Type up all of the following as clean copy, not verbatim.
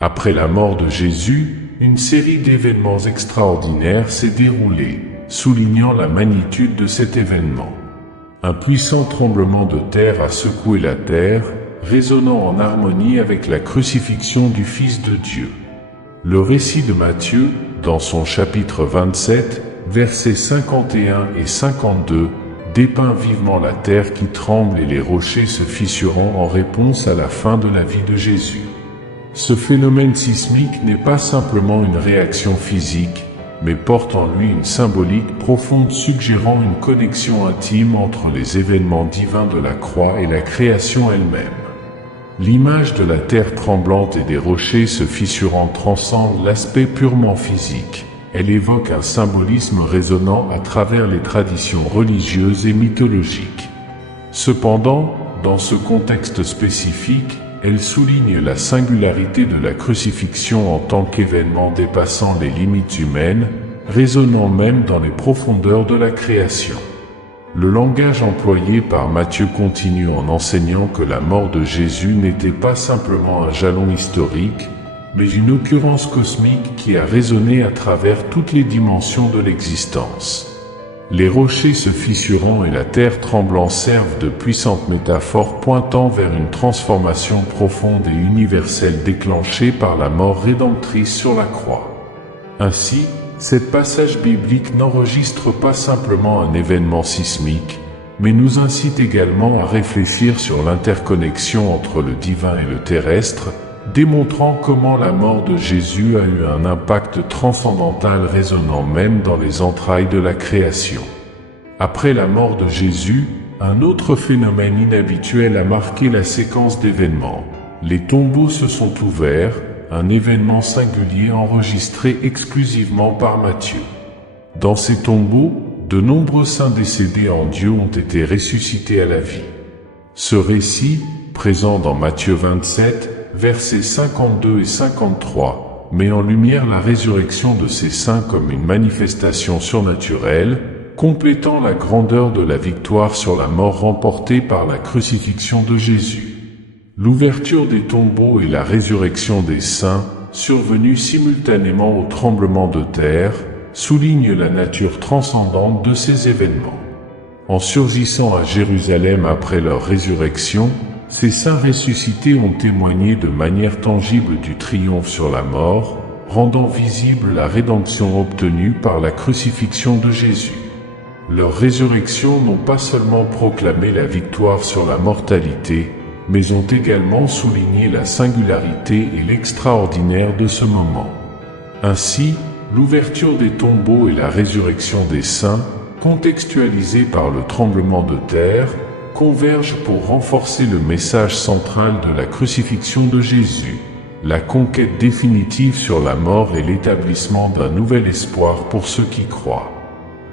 Après la mort de Jésus, une série d'événements extraordinaires s'est déroulée, soulignant la magnitude de cet événement. Un puissant tremblement de terre a secoué la terre, résonnant en harmonie avec la crucifixion du Fils de Dieu. Le récit de Matthieu, dans son chapitre 27, versets 51 et 52, dépeint vivement la terre qui tremble et les rochers se fissurant en réponse à la fin de la vie de Jésus. Ce phénomène sismique n'est pas simplement une réaction physique, mais porte en lui une symbolique profonde suggérant une connexion intime entre les événements divins de la croix et la création elle-même. L'image de la terre tremblante et des rochers se fissurant transcende l'aspect purement physique. Elle évoque un symbolisme résonnant à travers les traditions religieuses et mythologiques. Cependant, dans ce contexte spécifique, elle souligne la singularité de la crucifixion en tant qu'événement dépassant les limites humaines, résonnant même dans les profondeurs de la création. Le langage employé par Matthieu continue en enseignant que la mort de Jésus n'était pas simplement un jalon historique, mais une occurrence cosmique qui a résonné à travers toutes les dimensions de l'existence. Les rochers se fissurant et la terre tremblant servent de puissantes métaphores pointant vers une transformation profonde et universelle déclenchée par la mort rédemptrice sur la croix. Ainsi, cet passage biblique n'enregistre pas simplement un événement sismique, mais nous incite également à réfléchir sur l'interconnexion entre le divin et le terrestre, démontrant comment la mort de Jésus a eu un impact transcendantal résonnant même dans les entrailles de la création. Après la mort de Jésus, un autre phénomène inhabituel a marqué la séquence d'événements. Les tombeaux se sont ouverts, un événement singulier enregistré exclusivement par Matthieu. Dans ces tombeaux, de nombreux saints décédés en Dieu ont été ressuscités à la vie. Ce récit, présent dans Matthieu 27, versets 52 et 53, met en lumière la résurrection de ces saints comme une manifestation surnaturelle, complétant la grandeur de la victoire sur la mort remportée par la crucifixion de Jésus. L'ouverture des tombeaux et la résurrection des saints, survenus simultanément au tremblement de terre, soulignent la nature transcendante de ces événements. En surgissant à Jérusalem après leur résurrection, ces saints ressuscités ont témoigné de manière tangible du triomphe sur la mort, rendant visible la rédemption obtenue par la crucifixion de Jésus. Leurs résurrections n'ont pas seulement proclamé la victoire sur la mortalité, mais ont également souligné la singularité et l'extraordinaire de ce moment. Ainsi, l'ouverture des tombeaux et la résurrection des saints, contextualisées par le tremblement de terre, convergent pour renforcer le message central de la crucifixion de Jésus, la conquête définitive sur la mort et l'établissement d'un nouvel espoir pour ceux qui croient.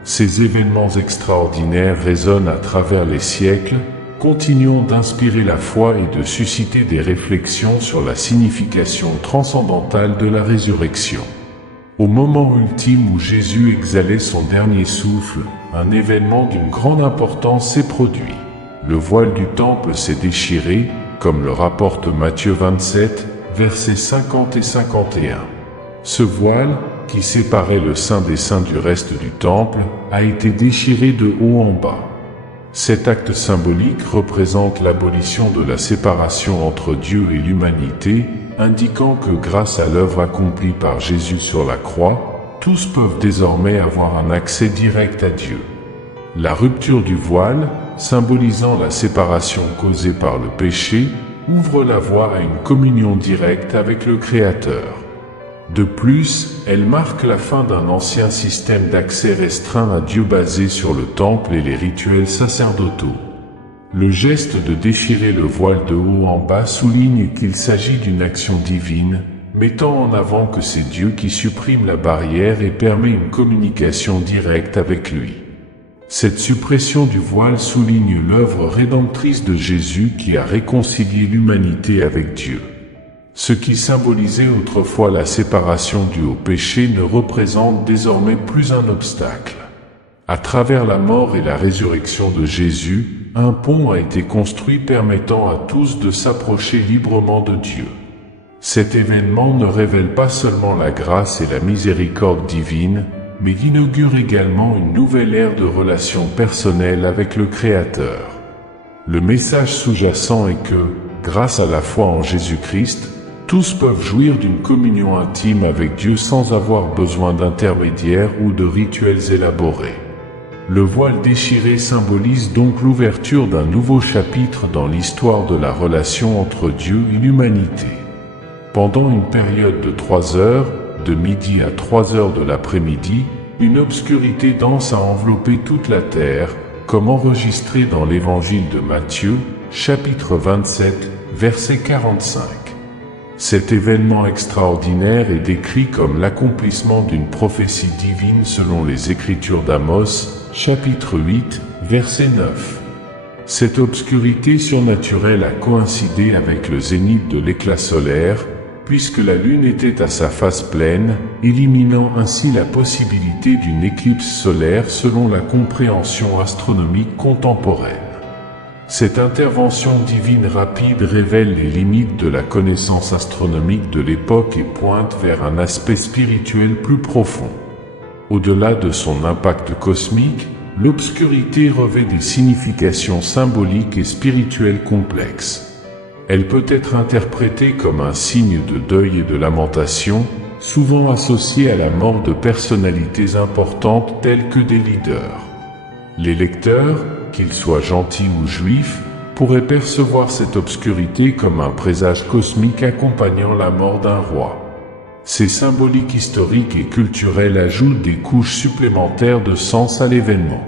Ces événements extraordinaires résonnent à travers les siècles, continuant d'inspirer la foi et de susciter des réflexions sur la signification transcendantale de la résurrection. Au moment ultime où Jésus exhalait son dernier souffle, un événement d'une grande importance s'est produit. Le voile du temple s'est déchiré, comme le rapporte Matthieu 27, versets 50 et 51. Ce voile, qui séparait le Saint des Saints du reste du temple, a été déchiré de haut en bas. Cet acte symbolique représente l'abolition de la séparation entre Dieu et l'humanité, indiquant que grâce à l'œuvre accomplie par Jésus sur la croix, tous peuvent désormais avoir un accès direct à Dieu. La rupture du voile, symbolisant la séparation causée par le péché, ouvre la voie à une communion directe avec le Créateur. De plus, elle marque la fin d'un ancien système d'accès restreint à Dieu basé sur le temple et les rituels sacerdotaux. Le geste de déchirer le voile de haut en bas souligne qu'il s'agit d'une action divine, mettant en avant que c'est Dieu qui supprime la barrière et permet une communication directe avec lui. Cette suppression du voile souligne l'œuvre rédemptrice de Jésus qui a réconcilié l'humanité avec Dieu. Ce qui symbolisait autrefois la séparation due au péché ne représente désormais plus un obstacle. À travers la mort et la résurrection de Jésus, un pont a été construit permettant à tous de s'approcher librement de Dieu. Cet événement ne révèle pas seulement la grâce et la miséricorde divine, mais il inaugure également une nouvelle ère de relations personnelles avec le Créateur. Le message sous-jacent est que, grâce à la foi en Jésus-Christ, tous peuvent jouir d'une communion intime avec Dieu sans avoir besoin d'intermédiaires ou de rituels élaborés. Le voile déchiré symbolise donc l'ouverture d'un nouveau chapitre dans l'histoire de la relation entre Dieu et l'humanité. Pendant une période de 3 heures, de midi à 3 heures de l'après-midi, une obscurité dense a enveloppé toute la terre, comme enregistré dans l'Évangile de Matthieu, chapitre 27, verset 45. Cet événement extraordinaire est décrit comme l'accomplissement d'une prophétie divine selon les Écritures d'Amos, chapitre 8, verset 9. Cette obscurité surnaturelle a coïncidé avec le zénith de l'éclat solaire, puisque la Lune était à sa face pleine, éliminant ainsi la possibilité d'une éclipse solaire selon la compréhension astronomique contemporaine. Cette intervention divine rapide révèle les limites de la connaissance astronomique de l'époque et pointe vers un aspect spirituel plus profond. Au-delà de son impact cosmique, l'obscurité revêt des significations symboliques et spirituelles complexes. Elle peut être interprétée comme un signe de deuil et de lamentation, souvent associé à la mort de personnalités importantes telles que des leaders. Les lecteurs, qu'ils soient gentils ou juifs, pourraient percevoir cette obscurité comme un présage cosmique accompagnant la mort d'un roi. Ces symboliques historiques et culturelles ajoutent des couches supplémentaires de sens à l'événement.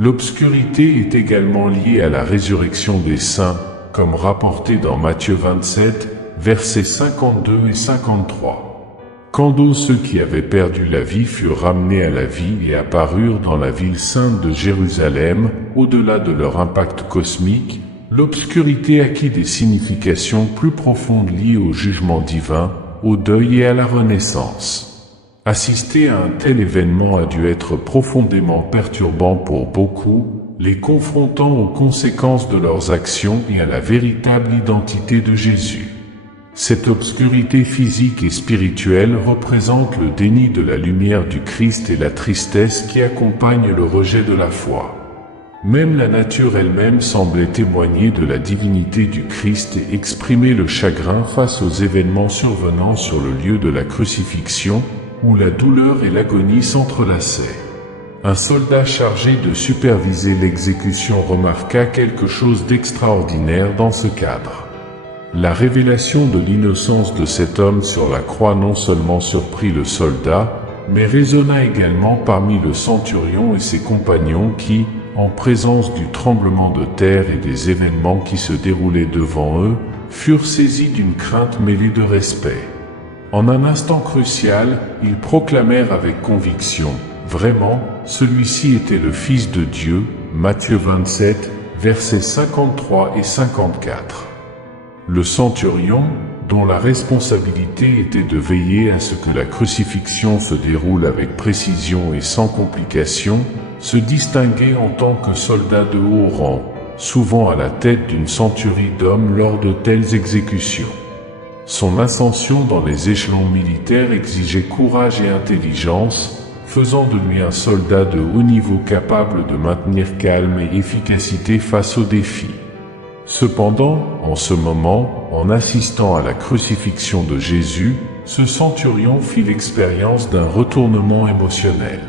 L'obscurité est également liée à la résurrection des saints, comme rapporté dans Matthieu 27, versets 52 et 53. Quand ceux qui avaient perdu la vie furent ramenés à la vie et apparurent dans la ville sainte de Jérusalem, au-delà de leur impact cosmique, l'obscurité acquit des significations plus profondes liées au jugement divin, au deuil et à la renaissance. Assister à un tel événement a dû être profondément perturbant pour beaucoup, les confrontant aux conséquences de leurs actions et à la véritable identité de Jésus. Cette obscurité physique et spirituelle représente le déni de la lumière du Christ et la tristesse qui accompagne le rejet de la foi. Même la nature elle-même semblait témoigner de la divinité du Christ et exprimer le chagrin face aux événements survenant sur le lieu de la crucifixion, où la douleur et l'agonie s'entrelaçaient. Un soldat chargé de superviser l'exécution remarqua quelque chose d'extraordinaire dans ce cadre. La révélation de l'innocence de cet homme sur la croix non seulement surprit le soldat, mais résonna également parmi le centurion et ses compagnons qui, en présence du tremblement de terre et des événements qui se déroulaient devant eux, furent saisis d'une crainte mêlée de respect. En un instant crucial, ils proclamèrent avec conviction: vraiment, celui-ci était le Fils de Dieu. Matthieu 27, versets 53 et 54. Le centurion, dont la responsabilité était de veiller à ce que la crucifixion se déroule avec précision et sans complication, se distinguait en tant que soldat de haut rang, souvent à la tête d'une centurie d'hommes lors de telles exécutions. Son ascension dans les échelons militaires exigeait courage et intelligence, faisant de lui un soldat de haut niveau capable de maintenir calme et efficacité face aux défis. Cependant, en ce moment, en assistant à la crucifixion de Jésus, ce centurion fit l'expérience d'un retournement émotionnel.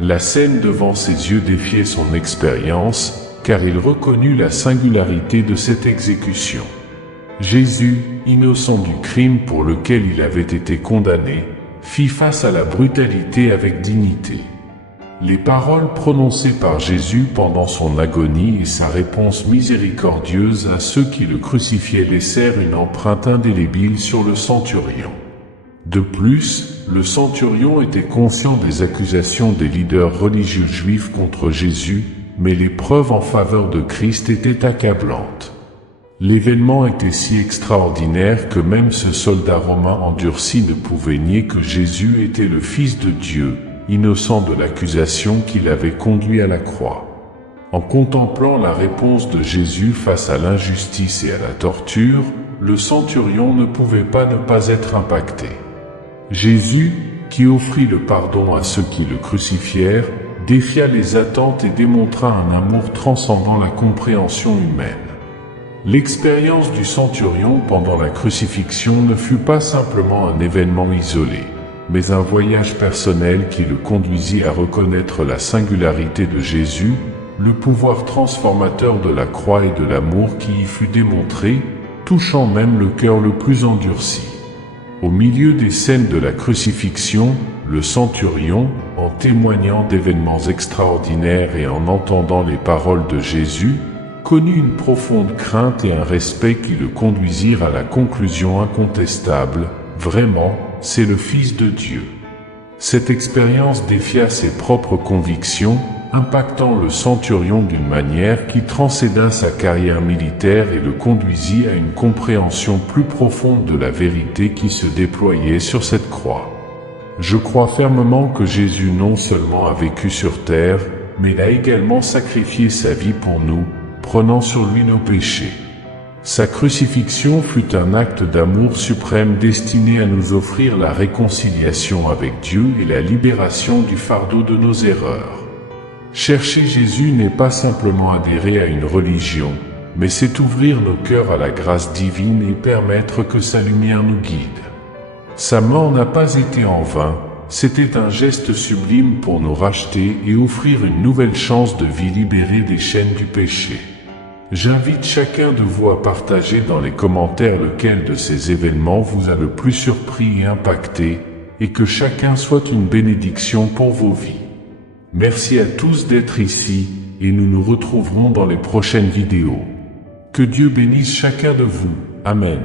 La scène devant ses yeux défiait son expérience, car il reconnut la singularité de cette exécution. Jésus, innocent du crime pour lequel il avait été condamné, fit face à la brutalité avec dignité. Les paroles prononcées par Jésus pendant son agonie et sa réponse miséricordieuse à ceux qui le crucifiaient laissèrent une empreinte indélébile sur le centurion. De plus, le centurion était conscient des accusations des leaders religieux juifs contre Jésus, mais les preuves en faveur de Christ étaient accablantes. L'événement était si extraordinaire que même ce soldat romain endurci ne pouvait nier que Jésus était le Fils de Dieu, innocent de l'accusation qui l'avait conduit à la croix. En contemplant la réponse de Jésus face à l'injustice et à la torture, le centurion ne pouvait pas ne pas être impacté. Jésus, qui offrit le pardon à ceux qui le crucifièrent, défia les attentes et démontra un amour transcendant la compréhension humaine. L'expérience du centurion pendant la crucifixion ne fut pas simplement un événement isolé, mais un voyage personnel qui le conduisit à reconnaître la singularité de Jésus, le pouvoir transformateur de la croix et de l'amour qui y fut démontré, touchant même le cœur le plus endurci. Au milieu des scènes de la crucifixion, le centurion, en témoignant d'événements extraordinaires et en entendant les paroles de Jésus, connut une profonde crainte et un respect qui le conduisirent à la conclusion incontestable, vraiment, c'est le Fils de Dieu. Cette expérience défia ses propres convictions, impactant le centurion d'une manière qui transcéda sa carrière militaire et le conduisit à une compréhension plus profonde de la vérité qui se déployait sur cette croix. Je crois fermement que Jésus non seulement a vécu sur terre, mais il a également sacrifié sa vie pour nous, prenant sur lui nos péchés. Sa crucifixion fut un acte d'amour suprême destiné à nous offrir la réconciliation avec Dieu et la libération du fardeau de nos erreurs. Chercher Jésus n'est pas simplement adhérer à une religion, mais c'est ouvrir nos cœurs à la grâce divine et permettre que sa lumière nous guide. Sa mort n'a pas été en vain, c'était un geste sublime pour nous racheter et offrir une nouvelle chance de vie libérée des chaînes du péché. J'invite chacun de vous à partager dans les commentaires lequel de ces événements vous a le plus surpris et impacté, et que chacun soit une bénédiction pour vos vies. Merci à tous d'être ici, et nous nous retrouverons dans les prochaines vidéos. Que Dieu bénisse chacun de vous. Amen.